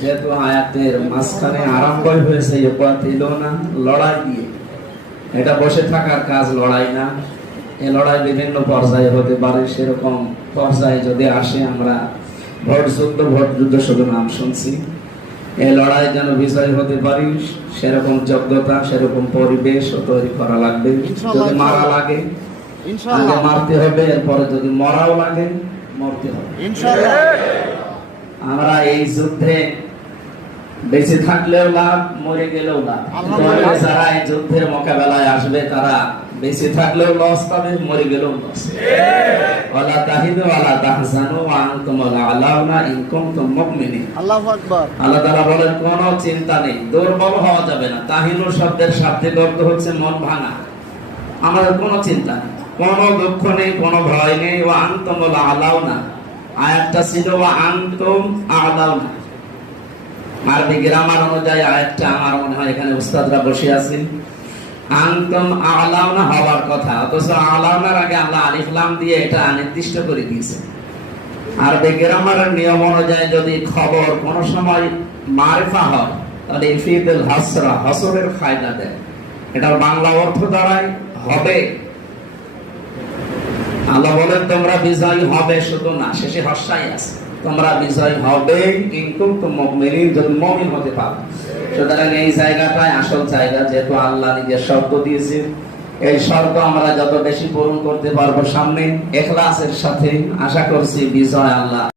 যেহেতু আয়াতের মাঝখানে আরম্ভই হয়েছে ইউকাতিলুনা, লড়াই দিয়ে। এটা বসে থাকার কাজ, লড়াই না। এই লড়াই বিভিন্ন পর্যায়ে হতে পারে। সেরকম পর্যায়ে যদি আসে, আমরা ভোট যুদ্ধ শুধু নাম শুনছি। এই লড়াই যেন বিজয় হতে পারি, সেরকম যোগ্যতা, সেরকম পরিবেশ তৈরি করা লাগবে। যদি মারা লাগে আগে মারতে হবে, এরপরে যদি মরাও লাগে মরতে হবে। আমরা এই যুদ্ধে বেঁচে থাকলেও লাভ, মরে গেলেও লাভ। যারা এই যুদ্ধের মোকাবেলায় আসবে তারা বেঁচে থাকলেও লস পাবে, মরে গেলেও লস। ওয়ালা তাহিনু ওয়ালা তাহজানু ওয়া আনতুমুল আ'লাউনা ইন কুনতুম মুমিনিন। আল্লাহু আকবার। আল্লাহ তাআলা বলেন, কোনো চিন্তা নেই, দুর্বল হওয়া যাবে না। তাহিনু শব্দের শাব্দিক অর্থ হচ্ছে মন ভাঙা। আমাদের কোনো চিন্তা নেই, কোনো দুঃখ নেই, কোনো ভয় নেই। ওয়া আনতুমুল আ'লাউনা, আয়াতটা ছিল ওয়া আনতুম আ'লাউনা। আরবি গ্রামার অনুযায়ী আয়াতটা আমার মনে হয় এখানে উস্তাদরা বসে আছেন, আনতুম আ'লাউনা হওয়ার কথা, অথচ আ'লাউনার আগে আল্লাহ আলিফ লাম দিয়ে এটা নির্দিষ্ট করে দিয়েছে। আরবি গ্রামারের নিয়ম অনুযায়ী যদি খবর কোন সময় মারিফা হয়, তাহলে ইফিদুল হাসরা, হাসরের ফায়দা দেয়। এটার বাংলা অর্থ দাঁড়ায় হবে। আল্লাহ বলেন তোমরা বিজয়ী হবে, শুধু না, শেষে হর্ষাই আছে, তোমরা বিজয় হবে ইন কুনতুম মুমিনিন, যদি মুমিন হতে পারো। সুতরাং এই জায়গাটাই আসল জায়গা, যেহেতু আল্লাহ নিজের শর্ত দিয়েছেন। এই শর্ত আমরা যত বেশি পূরণ করতে পারবো সামনে ইখলাসের সাথে, আশা করছি বিজয় আল্লাহ